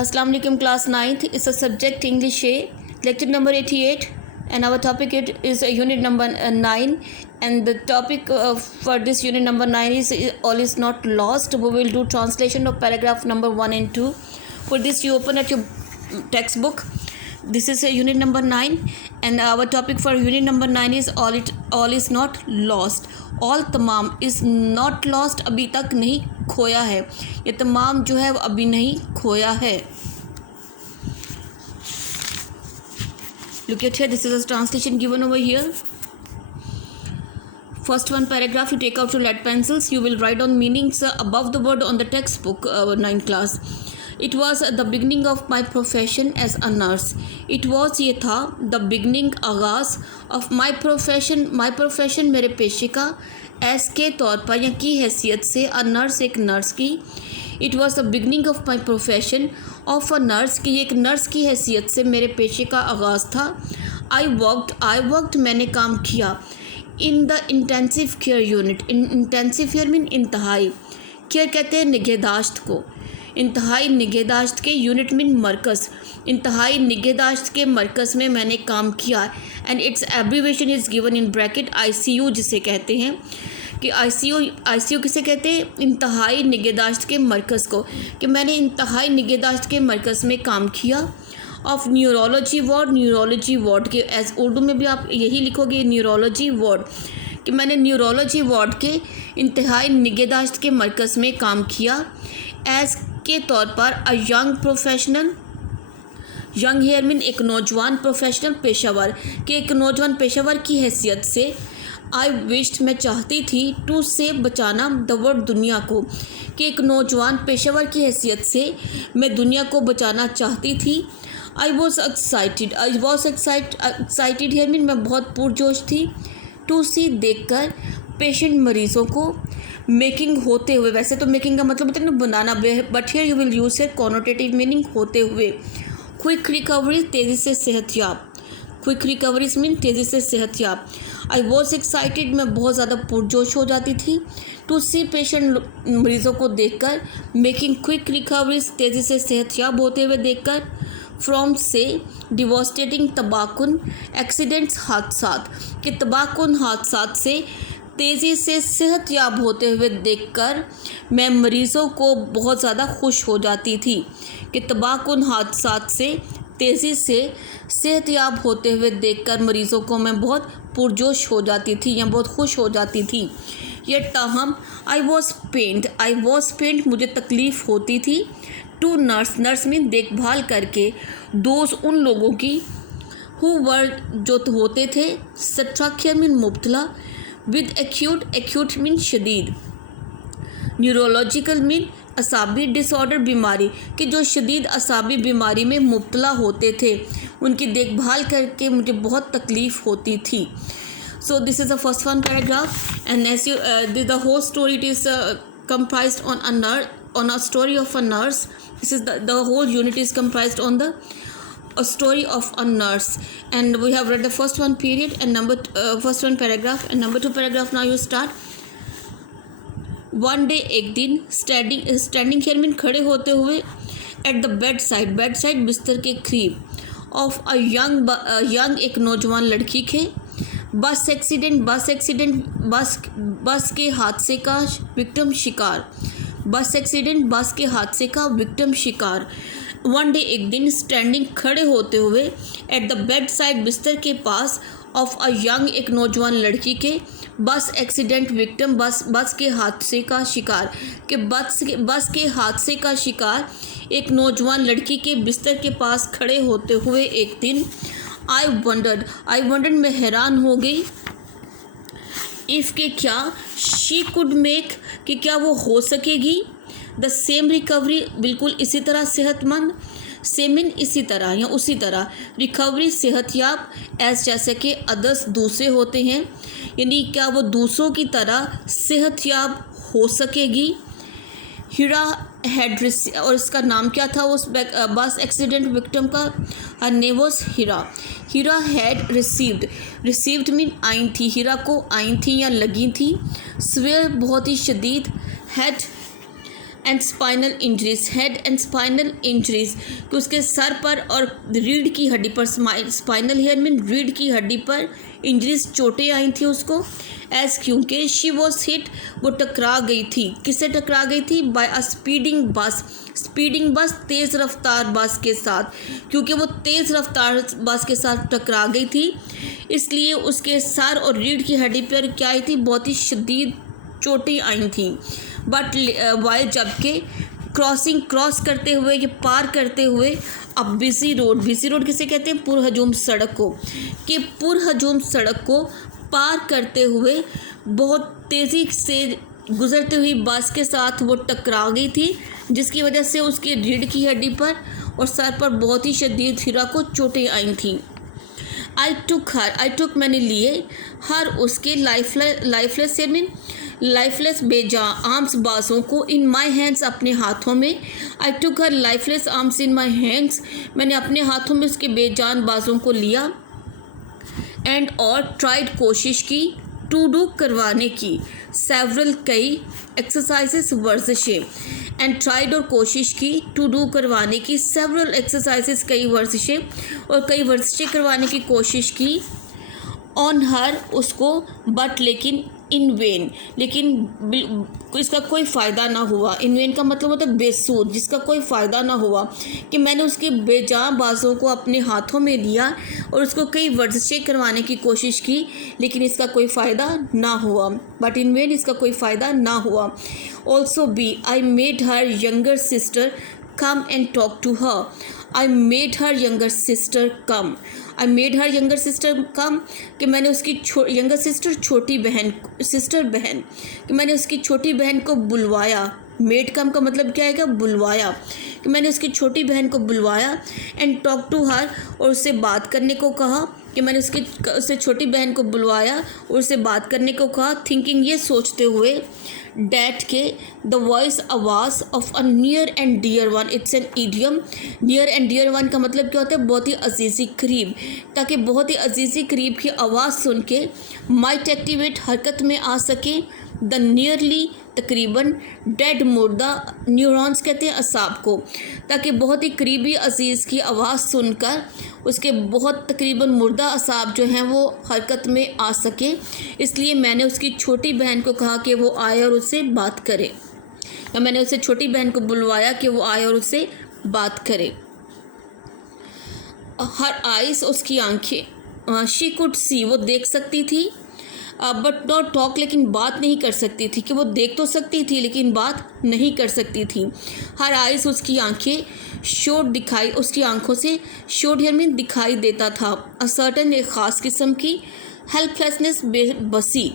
Assalamu alaikum class 9th. It's a subject English A, lecture number 88, and our topic is unit number 9, and the topic for this unit number 9 is all is not lost. We will do translation of paragraph number 1 and 2. For this you open at your textbook. This is unit number 9, and our topic for unit number 9 is all is not lost. All तमाम is not lost, अभी तक नहीं खोया है. ये तमाम जो है वो अभी नहीं खोया है. Look at here, this is a translation given over here. First one paragraph, you take out your lead pencils. You will write down meanings above the word on the textbook, 9th class. It was the beginning of my profession as a nurse. It was ये था the beginning आगाज़ of my profession मेरे पेशे का as के तौर पर या की हैसियत से a nurse एक नर्स की. It was the beginning of my profession of a nurse कि एक नर्स की हैसियत से मेरे पेशे का आगाज़ था. I worked मैंने काम किया in the intensive care unit. Intensive care mean इंतहाई, care कहते हैं निगहदाश्त को. इंतहाई निगहदाश्त के यूनिट में मरकज़, इंतहाई निगहदाश्त के मरकज़ में मैंने काम किया. And it's abbreviation is given in bracket ICU, जिसे कहते हैं कि ICU किसे कहते हैं, इंतहाई निगहदाश्त के मरकज़ को, कि मैंने इंतहाई निगहदाश्त के मरकज़ में काम किया. ऑफ न्यूरोलॉजी वार्ड के एज उर्दू में भी आप यही लिखोगे न्यूरोलॉजी वार्ड, कि मैंने न्यूरोलॉजी वार्ड के इंतहाई निगहदाश्त के मरकज़ में काम किया. एज के तौर पर a young professional, young here mean एक नौजवान प्रोफेशनल पेशावर, कि एक नौजवान पेशावर की हैसियत से. आई विश्ड मैं चाहती थी, टू से बचाना द वर्ल्ड दुनिया को, कि एक नौजवान पेशावर की हैसियत से मैं दुनिया को बचाना चाहती थी. I was excited here mean मैं बहुत पुरजोश थी. टू सी देख कर पेशेंट मरीज़ों को, मेकिंग होते हुए, वैसे तो मेकिंग का मतलब होता है ना बनाना, but here you will use है कॉनोटेटिव मीनिंग होते हुए. क्विक रिकवरी तेज़ी से सेहतयाब, क्विक रिकवरीज मीन तेज़ी से सेहतयाब. आई वॉज एक्साइटेड मैं बहुत ज़्यादा पुरजोश हो जाती थी. टू सी पेशेंट मरीज़ों को देखकर, मेकिंग क्विक रिकवरीज तेज़ी से सेहतयाब होते हुए देखकर. फ्रॉम से डिवोस्टेटिंग तबाकुन एक्सीडेंट्स हादसात, कि तबाकुन हादसात से तेज़ी से सेहतयाब होते हुए देखकर मैं मरीज़ों को बहुत ज़्यादा खुश हो जाती थी. कि तबाकुन हादसात से तेज़ी से सेहतयाब होते हुए देखकर मरीज़ों को मैं बहुत पुरजोश हो जाती थी या बहुत खुश हो जाती थी. ये ताहम आई वॉज पेंट मुझे तकलीफ़ होती थी. टू नर्स मीन देखभाल करके, दोज उन लोगों की, हु वर जो होते थे, स्ट्रक मीन मुब्तला, विद एक्यूट मीन शदीद, न्यूरोलॉजिकल मीन असाबी डिसऑर्डर बीमारी, कि जो शदीद असाबी बीमारी में मुब्तला होते थे, उनकी देखभाल करके मुझे बहुत तकलीफ़ होती थी. So this is the first one paragraph, and as you the whole story it is comprised on a story of a nurse. This is the whole unit is comprised on a story of a nurse, and we have read the first one period and first one paragraph, and number 2 paragraph. Now you start. One day एक दिन, standing here mean खड़े होते हुए, at the bedside बिस्तर के करीब, of a young एक नौजवान लड़की के. बस एक्सीडेंट बस के हादसे का विक्टिम शिकार, बस के हादसे का विक्टिम शिकार. वन डे एक दिन, स्टैंडिंग खड़े होते हुए, एट द बेड साइड बिस्तर के पास, ऑफ अ यंग एक नौजवान लड़की के, बस एक्सीडेंट विक्टिम बस के हादसे का शिकार, कि बस के हादसे का शिकार एक नौजवान लड़की के बिस्तर के पास खड़े होते हुए एक दिन. आई वंडर्ड मैं हैरान हो गई. इफ़ के क्या, शी कुड मेक कि क्या वो हो सकेगी, द सेम रिकवरी बिल्कुल इसी तरह सेहतमंद, सेमिन इसी तरह या उसी तरह, रिकवरी सेहतयाब, एज जैसे कि अदर्स दूसरे होते हैं, यानी क्या वो दूसरों की तरह सेहतयाब हो सकेगी. हीरा हैड, और इसका नाम क्या था उस बस एक्सीडेंट विक्टिम का, her name was Hira. Hira had received mean I थी, हीरा को आई थी या लगी थी. स्वेयर बहुत ही शदीद, and spinal injuries, head and spinal injuries, कि उसके सर पर और रीढ़ की हड्डी पर, स्पाइनल हेयर मीन रीढ़ की हड्डी पर इंजरीज, चोटें आई थी उसको। एज क्योंकि शी वॉज हिट, वो टकरा गई थी, किससे टकरा गई थी? बाय अ स्पीडिंग बस, स्पीडिंग बस, तेज़ रफ्तार बस के साथ, क्योंकि वो तेज़ रफ्तार बस के साथ टकरा गई थी, इसलिए उसके सर और रीढ़ की हड्डी पर क्या आई थी? बहुत ही शदीद चोटें आई थी। बट वाइल, जबकि क्रॉस करते हुए, ये पार करते हुए अब बिजी रोड किसे कहते हैं? पुरहजूम सड़क को, कि पुरहजूम सड़क को पार करते हुए बहुत तेज़ी से गुजरती हुई बस के साथ वो टकरा गई थी, जिसकी वजह से उसकी रीढ़ की हड्डी पर और सर पर बहुत ही शदीद हिरा को चोटें आई थीं। आई टुक मैंने लिए, हर उसके लाइफलेस मीन लाइफलेस बेजान आर्म्स, बाजों को, इन माई हैंड्स, अपने हाथों में। I took her lifeless arms in my hands, मैंने अपने हाथों में उसके बेजान बाजों को लिया। एंड और ट्राइड, कोशिश की, टू डू, करवाने की, सेवरल, कई, एक्सरसाइजेस, वर्जिशें। एंड ट्राइड, और कोशिश की, टू डू, करवाने की, सेवरल एक्सरसाइजेस, कई वर्जिशें, और कई वर्जिशें करवाने की कोशिश की। ऑन हर, उसको, बट, लेकिन, इन वेन, लेकिन इसका कोई फ़ायदा ना हुआ। इन वेन का मतलब होता है बेसूद, जिसका कोई फ़ायदा ना हुआ, कि मैंने उसके बेजान बाजों को अपने हाथों में लिया और उसको कई वर्जिशें करवाने की कोशिश की, लेकिन इसका कोई फ़ायदा ना हुआ। बट इन वेन, इसका कोई फ़ायदा ना हुआ। Also be, I made her younger sister come and talk to her, I made her younger sister come, I made her younger sister come, कि मैंने उसकी यंगर सिस्टर, छोटी बहन, सिस्टर बहन, कि मैंने उसकी छोटी बहन को बुलवाया। मेड कम का मतलब क्या है? बुलवाया, कि मैंने उसकी छोटी बहन को बुलवाया। एंड टॉक टू हर, और उससे बात करने को कहा, कि मैंने उससे छोटी बहन को बुलवाया और उससे बात करने को कहा। थिंकिंग, ये सोचते हुए, डैट के, द वॉइस, आवाज़, of a near and dear one, it's an idiom. Near and dear one का मतलब क्या होता है? बहुत ही अजीज़ी करीब, ताकि बहुत ही अजीज़ी करीब की आवाज़ सुन के माइट एक्टिवेट, हरकत में आ सके, द नियरली, तकरीबन, डेड, मुर्दा, न्यूरॉन्स कहते हैं असाब को, ताकि बहुत ही करीबी अजीज़ की आवाज़ सुनकर उसके बहुत तकरीबन मुर्दा असाब जो हैं वो हरकत में आ सके। इसलिए मैंने उसकी छोटी बहन को कहा कि वो आए और उससे बात करे, या मैंने उसे छोटी बहन को बुलवाया कि वो आए और उससे बात करे। हर आइज़, उसकी आंखें, शी कुड सी, वो देख सकती थी, बट नॉट टॉक, लेकिन बात नहीं कर सकती थी, कि वो देख तो सकती थी लेकिन बात नहीं कर सकती थी। हर आइज़, उसकी आंखें, शोड, दिखाई, उसकी आंखों से, शोड हियर मीन दिखाई देता था, असर्टन, एक ख़ास किस्म की, हेल्पलेसनेस, बेबसी,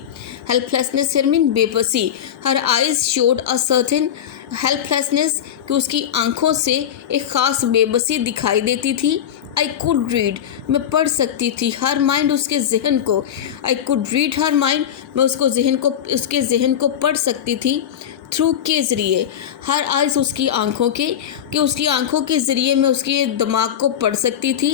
हेल्पलेसनेस हियर मीन बेबसी। हर eyes showed a certain helplessness, कि उसकी आंखों से एक ख़ास बेबसी दिखाई देती थी। आई कुड रीड, मैं पढ़ सकती थी, हर माइंड, उसके जहन को, I could read her mind, मैं उसके जहन को पढ़ सकती थी। थ्रू, के ज़रिए, हर आइज़, उसकी आंखों के, कि उसकी आंखों के ज़रिए मैं उसके दिमाग को पढ़ सकती थी।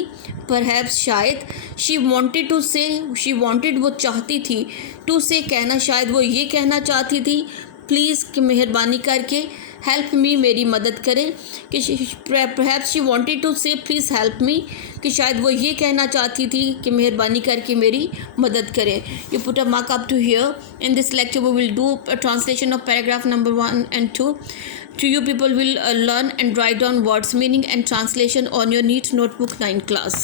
परहैप्स, शायद, शी वॉन्टेड टू से, शी वॉन्टेड, वो चाहती थी, टू से, कहना, शायद वो ये कहना चाहती थी, प्लीज़, कि मेहरबानी करके, हेल्प मी, मेरी मदद करें, कि परहैप्स शी वॉन्टेड टू से प्लीज़ हेल्प मी, कि शायद वो ये कहना चाहती थी कि मेहरबानी करके मेरी मदद करें। You put a mark up to here. In this lecture we will do a translation of paragraph number 1 and 2. To you people will learn and write down words, meaning and translation on your NEET notebook 9 class.